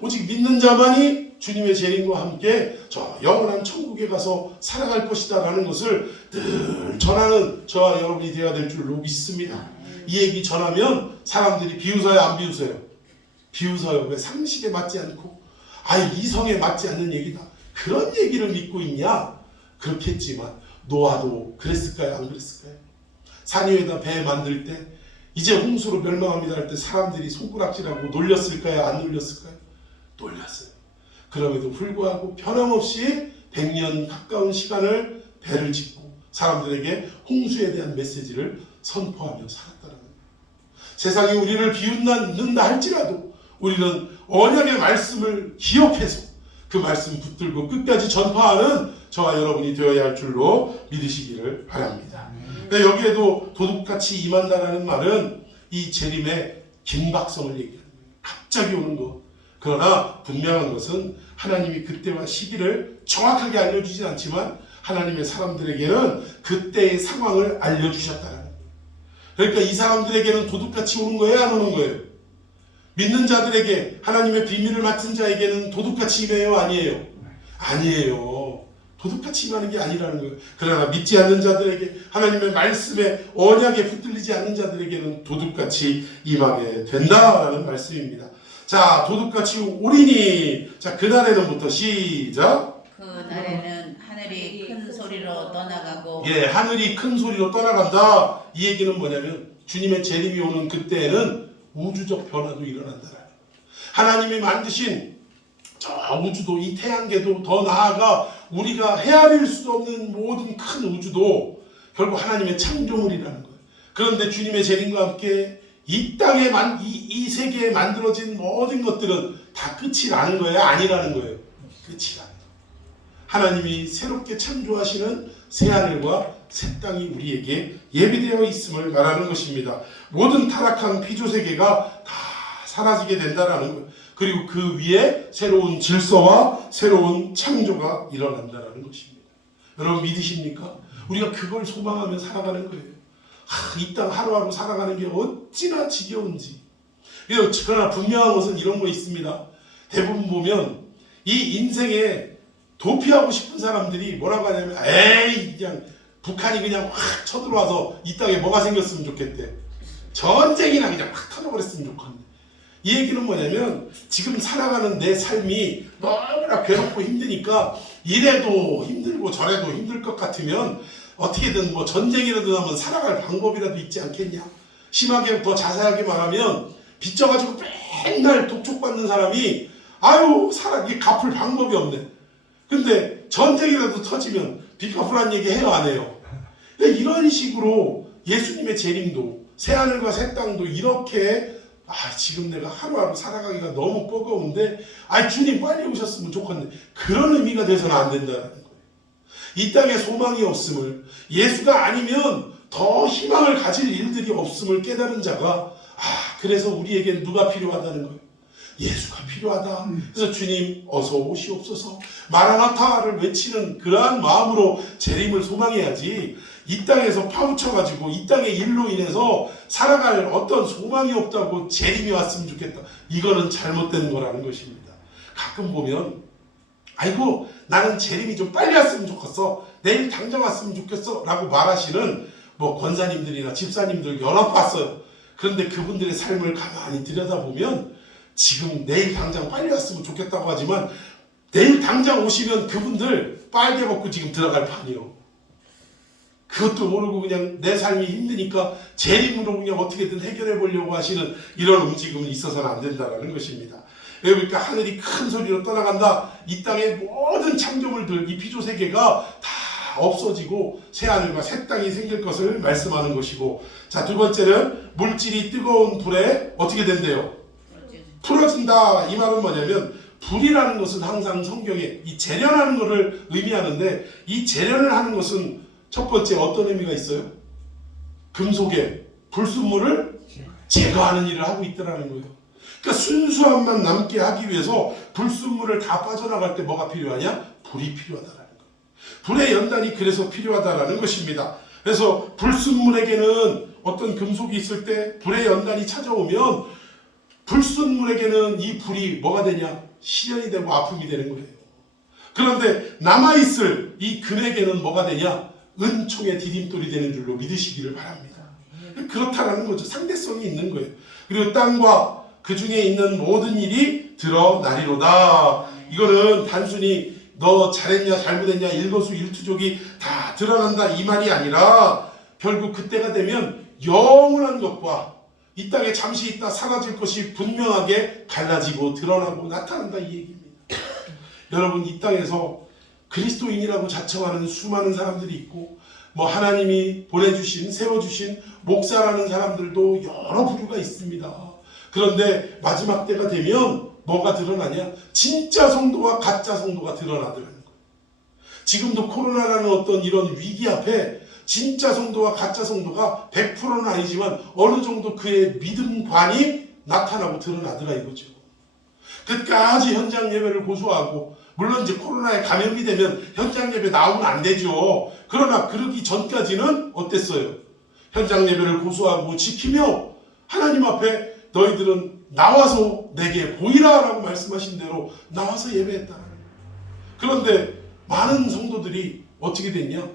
오직 믿는 자만이 주님의 재림과 함께 저 영원한 천국에 가서 살아갈 것이다 라는 것을 늘 전하는 저와 여러분이 되어야 될 줄로 믿습니다. 이 얘기 전하면 사람들이 비웃어요, 안 비웃어요? 비웃어요. 왜? 상식에 맞지 않고 이성에 맞지 않는 얘기다, 그런 얘기를 믿고 있냐? 그렇겠지만 노아도 그랬을까요, 안 그랬을까요? 산 위에다 배 만들 때 이제 홍수로 멸망합니다 할 때 사람들이 손가락질하고 놀렸을까요, 안 놀렸을까요? 놀랐어요. 그럼에도 불구하고 변함없이 100년 가까운 시간을 배를 짓고 사람들에게 홍수에 대한 메시지를 선포하며 살았다는 거예요. 세상이 우리를 비웃는다 할지라도 우리는 언약의 말씀을 기억해서 그 말씀 붙들고 끝까지 전파하는 저와 여러분이 되어야 할 줄로 믿으시기를 바랍니다. 여기에도 도둑같이 임한다라는 말은 이 재림의 긴박성을 얘기하는 거예요. 갑자기 오는 것. 그러나 분명한 것은 하나님이 그때와 시기를 정확하게 알려주진 않지만 하나님의 사람들에게는 그때의 상황을 알려주셨다는 거예요. 그러니까 이 사람들에게는 도둑같이 오는 거예요, 안 오는 거예요? 믿는 자들에게, 하나님의 비밀을 맡은 자에게는 도둑같이 임해요, 아니에요? 아니에요. 도둑같이 임하는 게 아니라는 거예요. 그러나 믿지 않는 자들에게, 하나님의 말씀에 언약에 붙들리지 않는 자들에게는 도둑같이 임하게 된다라는 말씀입니다. 자, 도둑같이 오리니. 자, 그날에는부터 시작. 그날에는 하늘이 큰 소리로 떠나가고, 하늘이 큰 소리로 떠나간다. 이 얘기는 뭐냐면 주님의 재림이 오는 그때에는 우주적 변화도 일어난다라는 거예요. 하나님이 만드신 저 우주도, 이 태양계도, 더 나아가 우리가 헤아릴 수 없는 모든 큰 우주도 결국 하나님의 창조물이라는 거예요. 그런데 주님의 재림과 함께 이 땅에 이 세계에 만들어진 모든 것들은 다 끝이 나는 거예요, 아니라는 거예요? 끝이 나는 거예요. 하나님이 새롭게 창조하시는 새하늘과 새 땅이 우리에게 예비되어 있음을 말하는 것입니다. 모든 타락한 피조세계가 다 사라지게 된다라는 거예요. 그리고 그 위에 새로운 질서와 새로운 창조가 일어난다라는 것입니다. 여러분 믿으십니까? 우리가 그걸 소망하며 살아가는 거예요. 이 땅 하루하루 살아가는 게 어찌나 지겨운지. 그러나 분명한 것은 이런 거 있습니다. 대부분 보면 이 인생에 도피하고 싶은 사람들이 뭐라고 하냐면, 그냥 북한이 그냥 확 쳐들어와서 이 땅에 뭐가 생겼으면 좋겠대. 전쟁이나 그냥 확 터져버렸으면 좋겠네. 이 얘기는 뭐냐면 지금 살아가는 내 삶이 너무나 괴롭고 힘드니까 이래도 힘들고 저래도 힘들 것 같으면 어떻게든 뭐 전쟁이라도 하면 살아갈 방법이라도 있지 않겠냐. 심하게 더 자세하게 말하면 빚져가지고 맨날 독촉받는 사람이 아유 이게 갚을 방법이 없네. 근데 전쟁이라도 터지면 빚 갚으라는 얘기 해요 안 해요? 이런 식으로 예수님의 재림도 새하늘과 새 땅도 이렇게 지금 내가 하루하루 살아가기가 너무 버거운데 주님 빨리 오셨으면 좋겠네. 그런 의미가 돼서는 안 된다는 거예요. 이 땅에 소망이 없음을, 예수가 아니면 더 희망을 가질 일들이 없음을 깨달은 자가 그래서 우리에겐 누가 필요하다는 거예요? 예수가 필요하다. 그래서 주님 어서 오시옵소서 마라나타를 외치는 그러한 마음으로 재림을 소망해야지, 이 땅에서 파묻혀가지고 이 땅의 일로 인해서 살아갈 어떤 소망이 없다고 재림이 왔으면 좋겠다. 이거는 잘못된 거라는 것입니다. 가끔 보면 아이고 나는 재림이 좀 빨리 왔으면 좋겠어, 내일 당장 왔으면 좋겠어 라고 말하시는 뭐 권사님들이나 집사님들 여러 봤어요. 그런데 그분들의 삶을 가만히 들여다보면 지금 내일 당장 빨리 왔으면 좋겠다고 하지만 내일 당장 오시면 그분들 빨개 벗고 지금 들어갈 판이요. 그것도 모르고 그냥 내 삶이 힘드니까 재림으로 그냥 어떻게든 해결해 보려고 하시는 이런 움직임은 있어서는 안 된다는 것입니다. 그러니까 하늘이 큰 소리로 떠나간다. 이 땅의 모든 창조물들, 이 피조 세계가 다 없어지고 새하늘과 새 땅이 생길 것을 말씀하는 것이고, 자, 두 번째는 물질이 뜨거운 불에 어떻게 된대요? 풀어진다. 이 말은 뭐냐면 불이라는 것은 항상 성경에 이 재련하는 것을 의미하는데, 이 재련을 하는 것은 첫 번째 어떤 의미가 있어요? 금속의 불순물을 제거하는 일을 하고 있더라는 거예요. 그러니까 순수함만 남게 하기 위해서 불순물을 다 빠져나갈 때 뭐가 필요하냐? 불이 필요하다라는 거예요. 불의 연단이 그래서 필요하다라는 것입니다. 그래서 불순물에게는 어떤 금속이 있을 때 불의 연단이 찾아오면 불순물에게는 이 불이 뭐가 되냐? 시련이 되고 아픔이 되는 거예요. 그런데 남아있을 이 금에게는 뭐가 되냐? 은총의 디딤돌이 되는 줄로 믿으시기를 바랍니다. 그렇다라는 거죠. 상대성이 있는 거예요. 그리고 땅과 그 중에 있는 모든 일이 드러나리로다. 이거는 단순히 너 잘했냐 잘못했냐 일거수일투족이 다 드러난다 이 말이 아니라, 결국 그때가 되면 영원한 것과 이 땅에 잠시 있다 사라질 것이 분명하게 갈라지고 드러나고 나타난다 이 얘기입니다. 여러분, 이 땅에서 그리스도인이라고 자청하는 수많은 사람들이 있고, 뭐 하나님이 보내주신 세워주신 목사라는 사람들도 여러 부류가 있습니다. 그런데 마지막 때가 되면 뭐가 드러나냐? 진짜 성도와 가짜 성도가 드러나더라는 거예요. 지금도 코로나라는 어떤 이런 위기 앞에 진짜 성도와 가짜 성도가 100%는 아니지만 어느 정도 그의 믿음관이 나타나고 드러나더라 이거죠. 끝까지 현장 예배를 고수하고, 물론 이제 코로나에 감염이 되면 현장 예배 나오면 안 되죠. 그러나 그러기 전까지는 어땠어요? 현장 예배를 고수하고 지키며 하나님 앞에 너희들은 나와서 내게 보이라 라고 말씀하신 대로 나와서 예배했다는 거예요. 그런데 많은 성도들이 어떻게 됐냐?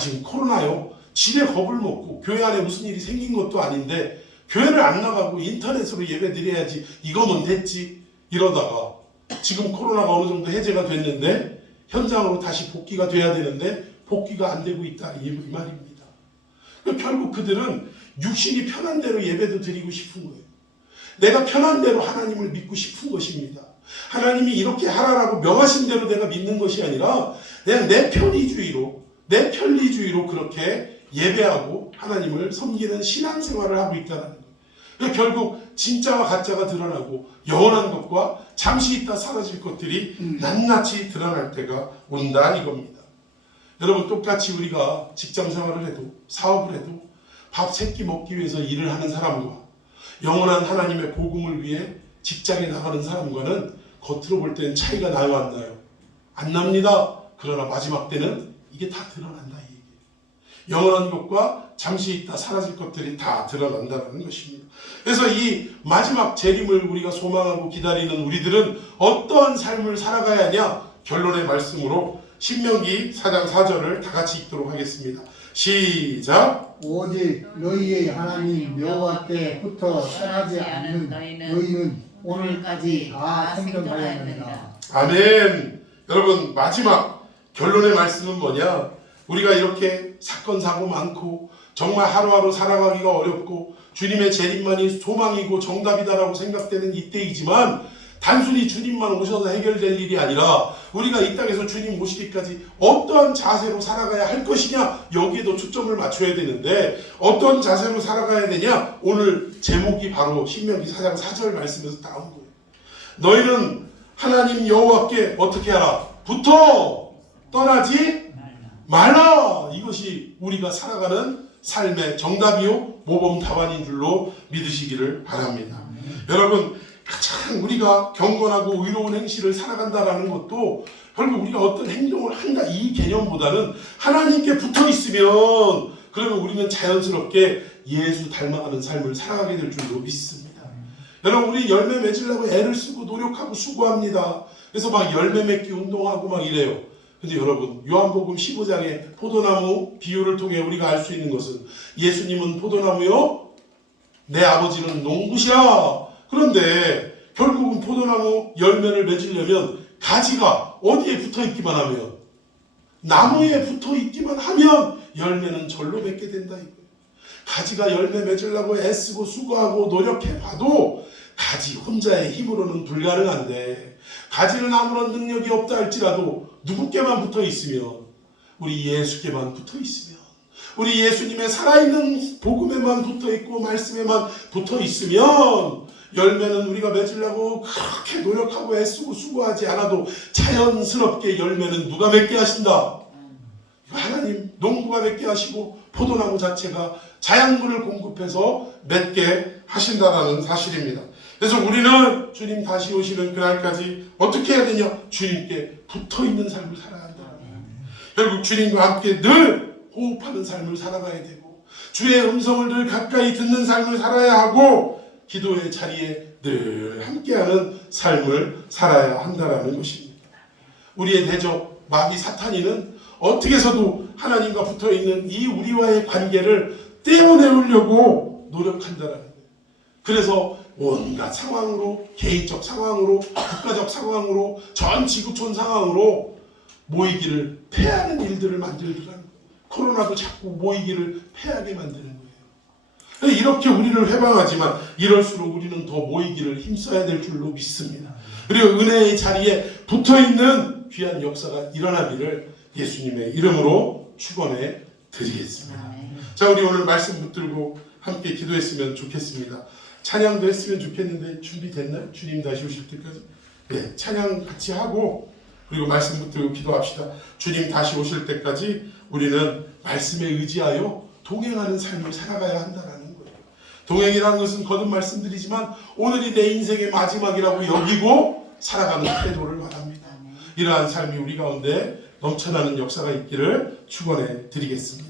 지금 코로나요? 집에 겁을 먹고 교회 안에 무슨 일이 생긴 것도 아닌데 교회를 안 나가고 인터넷으로 예배 드려야지 이거면 됐지 이러다가 지금 코로나가 어느 정도 해제가 됐는데 현장으로 다시 복귀가 돼야 되는데 복귀가 안 되고 있다 이 말입니다. 결국 그들은 육신이 편한 대로 예배도 드리고 싶은 거예요. 내가 편한 대로 하나님을 믿고 싶은 것입니다. 하나님이 이렇게 하라라고 명하신 대로 내가 믿는 것이 아니라 그냥 내 편리주의로 그렇게 예배하고 하나님을 섬기는 신앙생활을 하고 있다는 거예요. 결국 진짜와 가짜가 드러나고 영원한 것과 잠시 있다 사라질 것들이 낱낱이 드러날 때가 온다 이겁니다. 여러분, 똑같이 우리가 직장 생활을 해도 사업을 해도 밥 세 끼 먹기 위해서 일을 하는 사람과 영원한 하나님의 복음을 위해 직장에 나가는 사람과는 겉으로 볼 때는 차이가 나요 안 나요? 안 납니다. 그러나 마지막 때는 이게 다 드러난다 이 얘기예요. 영원한 것과 잠시 있다 사라질 것들이 다 드러난다는 것입니다. 그래서 이 마지막 재림을 우리가 소망하고 기다리는 우리들은 어떠한 삶을 살아가야 하냐? 결론의 말씀으로 신명기 4장 4절을 다 같이 읽도록 하겠습니다. 시작. 오직 너희의 하나님 여호와께부터 떠나지 않는 너희는 오늘까지 다 생존하였느니라. 아멘. 여러분, 마지막 결론의 말씀은 뭐냐? 우리가 이렇게 사건 사고 많고 정말 하루하루 살아가기가 어렵고 주님의 재림만이 소망이고 정답이다라고 생각되는 이때이지만 단순히 주님만 오셔서 해결될 일이 아니라 우리가 이 땅에서 주님 오시기까지 어떠한 자세로 살아가야 할 것이냐, 여기에도 초점을 맞춰야 되는데 어떤 자세로 살아가야 되냐, 오늘 제목이 바로 신명기 4장 4절 말씀에서 나온 거예요. 너희는 하나님 여호와께 어떻게 하라? 붙어 떠나지 말라. 이것이 우리가 살아가는 삶의 정답이요 모범 답안인 줄로 믿으시기를 바랍니다. 여러분, 가장 우리가 경건하고 의로운 행실을 살아간다라는 것도 결국 우리가 어떤 행동을 한다 이 개념보다는 하나님께 붙어 있으면 그러면 우리는 자연스럽게 예수 닮아가는 삶을 살아가게 될 줄로 믿습니다. 여러분, 우리 열매 맺으려고 애를 쓰고 노력하고 수고합니다. 그래서 막 열매 맺기 운동하고 막 이래요. 근데 여러분, 요한복음 15장의 포도나무 비유를 통해 우리가 알 수 있는 것은 예수님은 포도나무요, 내 아버지는 농부시라. 그런데 결국은 포도나무 열매를 맺으려면 가지가 어디에 붙어 있기만 하면, 나무에 붙어 있기만 하면 열매는 절로 맺게 된다 이거예요. 가지가 열매 맺으려고 애쓰고 수고하고 노력해봐도 가지 혼자의 힘으로는 불가능한데, 가지는 아무런 능력이 없다 할지라도 누구께만 붙어 있으면, 우리 예수께만 붙어 있으면, 우리 예수님의 살아있는 복음에만 붙어 있고 말씀에만 붙어 있으면 열매는 우리가 맺으려고 그렇게 노력하고 애쓰고 수고하지 않아도 자연스럽게 열매는 누가 맺게 하신다? 하나님, 농부가 맺게 하시고 포도나무 자체가 자양분을 공급해서 맺게 하신다라는 사실입니다. 그래서 우리는 주님 다시 오시는 그날까지 어떻게 해야 되냐? 주님께 붙어있는 삶을 살아야 한다. 결국 주님과 함께 늘 호흡하는 삶을 살아가야 되고, 주의 음성을 늘 가까이 듣는 삶을 살아야 하고, 기도의 자리에 늘 함께하는 삶을 살아야 한다라는 것입니다. 우리의 대적 마귀 사탄이는 어떻게 해서도 하나님과 붙어있는 이 우리와의 관계를 떼어내려고 노력한다라는 거예요. 그래서 온갖 상황으로, 개인적 상황으로, 국가적 상황으로, 전 지구촌 상황으로 모이기를 패하는 일들을 만들더라는 거예요. 코로나도 자꾸 모이기를 패하게 만드는 거예요. 이렇게 우리를 회방하지만 이럴수록 우리는 더 모이기를 힘써야 될 줄로 믿습니다. 그리고 은혜의 자리에 붙어있는 귀한 역사가 일어나기를 예수님의 이름으로 축원해 드리겠습니다. 자, 우리 오늘 말씀 붙들고 함께 기도했으면 좋겠습니다. 찬양도 했으면 좋겠는데 준비됐나요? 주님 다시 오실 때까지? 네, 찬양 같이 하고 그리고 말씀 붙들고 기도합시다. 주님 다시 오실 때까지 우리는 말씀에 의지하여 동행하는 삶을 살아가야 한다라는 거예요. 동행이라는 것은 거듭 말씀드리지만 오늘이 내 인생의 마지막이라고 여기고 살아가는 태도를 말합니다. 이러한 삶이 우리 가운데 넘쳐나는 역사가 있기를 축원해 드리겠습니다.